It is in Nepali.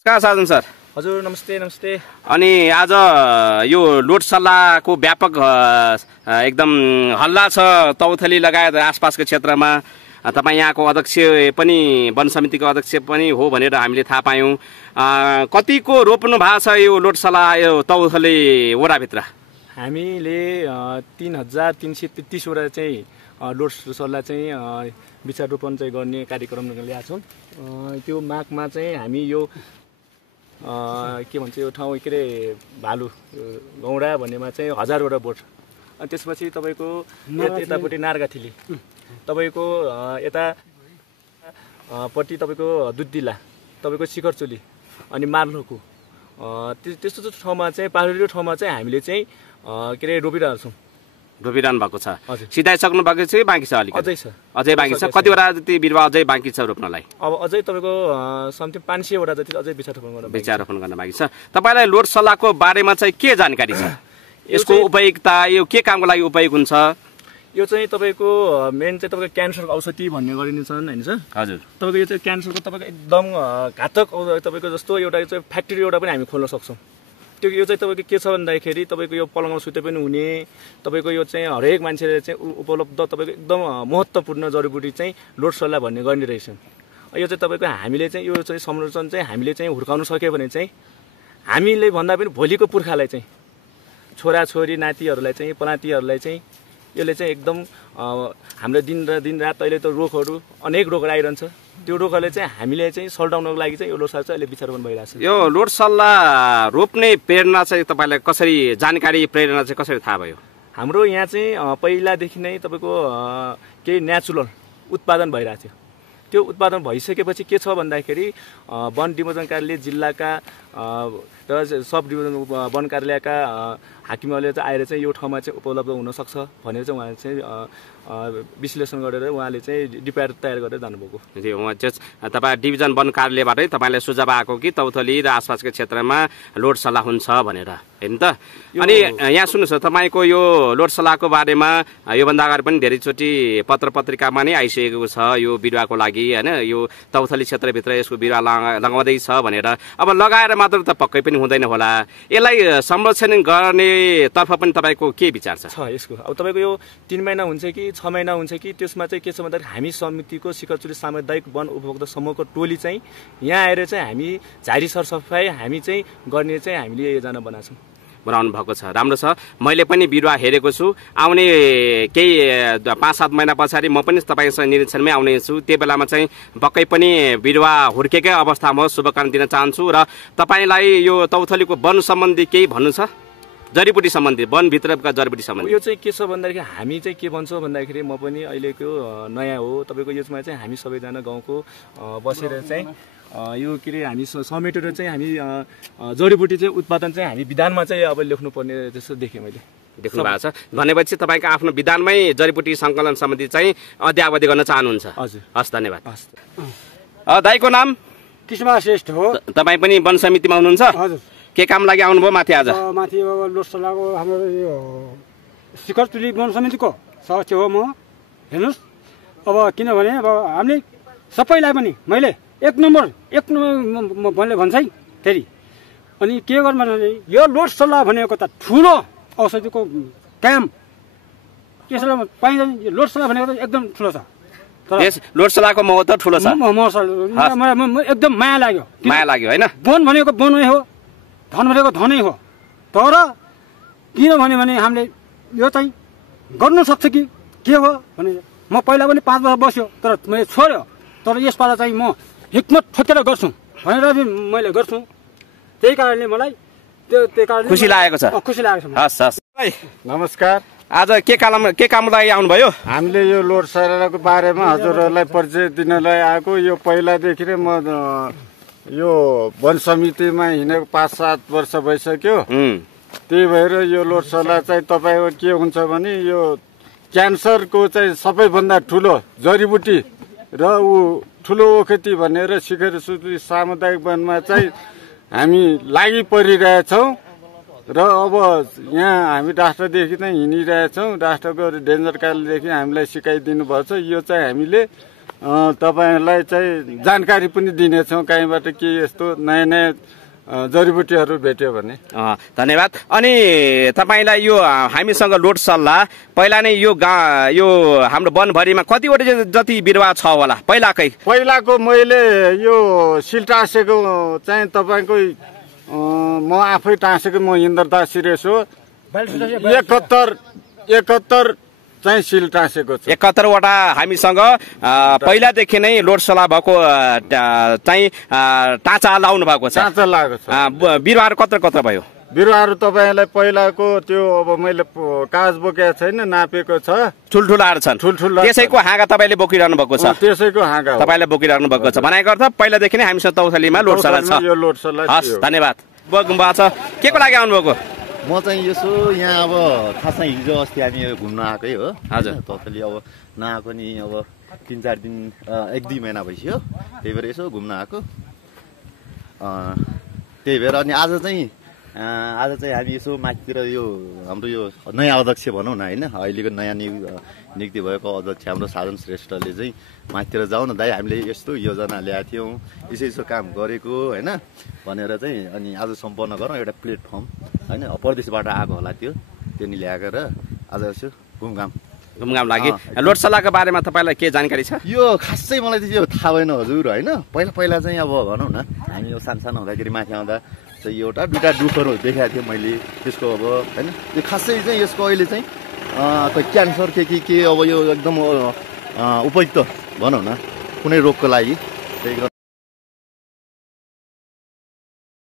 नमस्कार साजन सर। हजुर नमस्ते नमस्ते। अनि आज यो लोड सल्लाहको व्यापक एकदम हल्ला छ तौथली लगायत आसपासको क्षेत्रमा। तपाईँ यहाँको अध्यक्ष पनि वन समितिको अध्यक्ष पनि हो भनेर हामीले थाहा पायौँ। कतिको रोप्नु भएको छ यो लोड सल्लाह यो तौथली वडाभित्र? हामीले 3333 वटा चाहिँ लोड सल्लाह चाहिँ वृक्षारोपण चाहिँ गर्ने कार्यक्रम ल्याएको छौँ। त्यो माघमा चाहिँ हामी यो के भन्छ यो ठाउँ के अरे भालु गौडा भन्नेमा चाहिँ 1000वटा बोट। अनि त्यसपछि तपाईँको यतापट्टि नारगाथिली, तपाईँको यतापट्टि तपाईँको दुधदिला, तपाईँको शिखरचोली अनि मार्लोको त्यस्तो ठाउँमा चाहिँ पहाडी ठाउँमा चाहिँ हामीले चाहिँ के अरे रोपिरहेको छौँ। रोपिरहनु भएको छ? सिधाइसक्नु भएको छ कि बाँकी छ? अलिक अझै छ, अझै बाँकी छ। कतिवटा जति बिरुवा अझै बाँकी छ रोप्नलाई? अब अझै तपाईँको समथिङ 500 वटा जति अझै वृक्षारोपण गर्न बाँकी छ। तपाईँलाई लोड सल्लाहको बारेमा चाहिँ के जानकारी छ? यसको उपयोगिता, यो के कामको लागि उपयोग हुन्छ? यो चाहिँ तपाईँको मेन चाहिँ तपाईँको क्यान्सरको औषधि भन्ने गरिन्छन् होइन सर? हजुर। तपाईँको यो चाहिँ क्यान्सरको तपाईँको एकदम घातक तपाईँको जस्तो एउटा चाहिँ फ्याक्ट्री एउटा पनि हामी खोल्न सक्छौँ। त्यो यो चाहिँ तपाईँको के छ भन्दाखेरि तपाईँको यो पलङमा सुते पनि हुने, तपाईँको यो चाहिँ हरेक मान्छेले चाहिँ उपलब्ध तपाईँको एकदम महत्त्वपूर्ण जडीबुटी चाहिँ लोड सल्लाह भन्ने गर्ने रहेछन्। यो चाहिँ तपाईँको हामीले चाहिँ यो चाहिँ संरक्षण चाहिँ हामीले चाहिँ हुर्काउनु सक्यो भने चाहिँ हामीले भन्दा पनि भोलिको पुर्खालाई चाहिँ छोराछोरी नातिहरूलाई चाहिँ पनातिहरूलाई चाहिँ यसले चाहिँ एकदम हाम्रो दिनरात अहिले त रोगहरू अनेक रोगहरू आइरहन्छ। त्यो रोगहरूले चाहिँ हामीले चाहिँ सल्टाउनको लागि चाहिँ यो लोड सल्लाह चाहिँ अहिले वृक्षारोपण भइरहेको छ। यो लोड सल्लाह रोप्ने प्रेरणा चाहिँ तपाईँलाई कसरी, जानकारी प्रेरणा चाहिँ कसरी थाहा भयो? हाम्रो यहाँ चाहिँ पहिलादेखि नै तपाईँको केही नेचुरल उत्पादन भइरहेको थियो। त्यो उत्पादन भइसकेपछि के छ भन्दाखेरि वन डिभिजन कार्यालय जिल्लाका र सब डिभिजन वन कार्यालयका हाकिमहरूले चाहिँ आएर चाहिँ यो ठाउँमा चाहिँ उपलब्ध हुनसक्छ भनेर चाहिँ उहाँले चाहिँ विश्लेषण गरेर उहाँले चाहिँ डिपायर तयार गरेर जानुभएको। उहाँ चाहिँ तपाईँ डिभिजन वन कार्यालयबाटै तपाईँलाई सुझाव आएको कि तौथली र आसपासको क्षेत्रमा लोड सल्लाह हुन्छ भनेर, होइन त? अनि यहाँ सुन्नुहोस् न, तपाईँको यो लोड सल्लाहको बारेमा योभन्दा अगाडि पनि धेरैचोटि पत्र पत्रिकामा नै आइसकेको छ यो बिरुवाको लागि, होइन? यो तौथली क्षेत्रभित्र यसको बिरुवा लगाउँदैछ भनेर। अब लगाएर मात्र त पक्कै पनि हुँदैन होला, यसलाई संरक्षण गर्ने तर्फ पनि तपाईँको के विचार छ? यसको अब तपाईँको यो 3 महिना हुन्छ कि 6 महिना हुन्छ कि त्यसमा चाहिँ के छ भन्दाखेरि हामी समितिको शिखरचोली सामुदायिक वन उपभोक्ता समूहको टोली चाहिँ यहाँ आएर चाहिँ हामी झारी सरसफाइ हामी चाहिँ गर्ने चाहिँ हामीले योजना बनाउनु भएको छ। राम्रो छ। मैले पनि बिरुवा हेरेको छु। आउने केही 5-7 महिना पछाडि म पनि तपाईँसँग निरीक्षणमै आउने छु। त्यो बेलामा चाहिँ पक्कै पनि बिरुवा हुर्केकै अवस्थामा शुभकामना दिन चाहन्छु। र तपाईँलाई यो तौथलीको वन सम्बन्धी केही भन्नु छ? जडीबुटी सम्बन्धी, वनभित्रका जडीबुटी सम्बन्धी? यो चाहिँ के छ भन्दाखेरि हामी चाहिँ के भन्छौँ भन्दाखेरि म पनि अहिलेको नयाँ हो, तपाईँको यसमा चाहिँ हामी सबैजना गाउँको बसेर चाहिँ यो के अरे हामी समेटेर चाहिँ हामी जडीबुटी चाहिँ उत्पादन चाहिँ हामी विधानमा चाहिँ अब लेख्नुपर्ने जस्तो देखेँ मैले। देख्नु भएको छ भनेपछि तपाईँको आफ्नो विधानमै जडीबुटी सङ्कलन सम्बन्धी चाहिँ अध्यावधि गर्न चाहनुहुन्छ? हजुर। हस्, धन्यवाद। दाइको नाम? कृष्ण श्रेष्ठ हो। तपाईँ पनि वन समितिमा हुनुहुन्छ? हजुर। के काम लागि आउनुभयो माथि आज? माथि अब लोड सल्लाहको हाम्रो यो शिखरचोली वन समितिको सदस्य हो म। हेर्नुहोस्, अब किनभने अब हामीले सबैलाई पनि मैले एक नम्बर मैले भन्छ है फेरि। अनि के गर्नु भने यो लोड सल्लाह भनेको त ठुलो औषधिको काम, त्यसलाई पाइन्छ। लोड सल्लाह भनेको त एकदम ठुलो छ। लोड सल्लाहको महत्त्व ठुलो छ। एकदम माया लाग्यो होइन? वन भनेको वनै हो, धन भनेको धनै हो। तर किनभने हामीले यो चाहिँ गर्नु सक्छ कि के हो भने म पहिला पनि 5 वर्ष बस्यो तर मैले छोड्यो। तर यसपालि चाहिँ म हिक्मत ठोकेर गर्छु भनेर मैले गर्छु। त्यही कारणले मलाई त्यही कारणले खुसी लागेको छ। खुसी लागेको छ। हस् हस्। नमस्कार। आज के काम लागि आउनुभयो? हामीले यो लोड सल्लाहको बारेमा हजुरहरूलाई परिचय दिनलाई आएको। यो पहिलादेखि नै म यो वन समितिमा हिँडेको 5-7 वर्ष भइसक्यो। त्यही भएर यो लोड सल्लाह चाहिँ तपाईँको के हुन्छ भने यो क्यान्सरको चाहिँ सबैभन्दा ठुलो जडीबुटी र ठुलो ओखती भनेर शिखरचोली सामुदायिक वनमा चाहिँ हामी लागि परिरहेछौँ। र अब यहाँ हामी राष्ट्रदेखि नै हिँडिरहेछौँ। राष्ट्रको डेन्जर कार्यालयदेखि हामीलाई सिकाइदिनु भएको छ। यो चाहिँ हामीले तपाईँहरूलाई चाहिँ जानकारी पनि दिनेछौँ कहीँबाट के यस्तो नयाँ नयाँ जडीबुटीहरू भेट्यो भने। धन्यवाद। अनि तपाईँलाई यो हामीसँग लोड सल्लाह पहिला नै यो यो हाम्रो वनभरिमा कतिवटा जति बिरुवा छ होला पहिलाको मैले यो सिल टाँसेको चाहिँ तपाईँको म आफै टाँसेको म इन्द्रदास सिरेस हो 71 चाहिँ सिल टाँसेको छ। 71वटा हामीसँग पहिलादेखि नै लोड सल्लाह भएको चाहिँ टाँचा लाउनु भएको छ। टाँचा लागेको छ। बिरुवाहरू कत्रो भयो? बिरुवाहरू तपाईँलाई पहिलाको त्यो अब मैले कागज बोकेको छैन नापेको छ। ठुल्ठुलाहरू छन्। त्यसैको हाँगा तपाईँले बोकिरहनु भएको छ। त्यसैको हाँगा तपाईँले बोकिरहनु भएको छ भनेको अर्थ पहिलादेखि नै हामीसँग तौथलीमा लोड सल्लाह छ। यो लोड सल्लाह हस् धन्यवाद। बोक्नु भएको छ के को लागि आउनुभएको? म चाहिँ यसो यहाँ अब खासमा हिजो अस्ति हामी घुम्न आएकै हो। हजुर। तौथली अब नआएको नि अब 3-4 दिन 1-2 महिना भइसक्यो, त्यही भएर यसो घुम्न आएको। त्यही भएर अनि आज चाहिँ हामी यसो माथितिर यो हाम्रो यो नयाँ अध्यक्ष भनौँ न होइन, अहिलेको नयाँ नियुक्ति भएको अध्यक्ष हाम्रो साधन श्रेष्ठले चाहिँ माथितिर जाउँ न दाइ हामीले यस्तो योजना ल्याएको थियौँ, यसो काम गरेको होइन भनेर चाहिँ अनि आज सम्पन्न गरौँ एउटा प्लेटफर्म होइन। परदेशबाट आएको होला त्यो नि ल्याएर आज यसो घुमघाम लागि। लोड सल्लाहको बारेमा तपाईँलाई के जानकारी छ? यो खासै मलाई चाहिँ यो थाहा भएन हजुर होइन। पहिला चाहिँ अब भनौँ न हामी यो सानो हुँदाखेरि माथि आउँदा चाहिँ एउटा दुईवटा दुःखहरू देखाएको थिएँ मैले त्यसको अब होइन। त्यो खासै चाहिँ यसको अहिले चाहिँ क्यान्सर के अब यो एकदम उपयुक्त भनौँ न कुनै रोगको लागि त्यही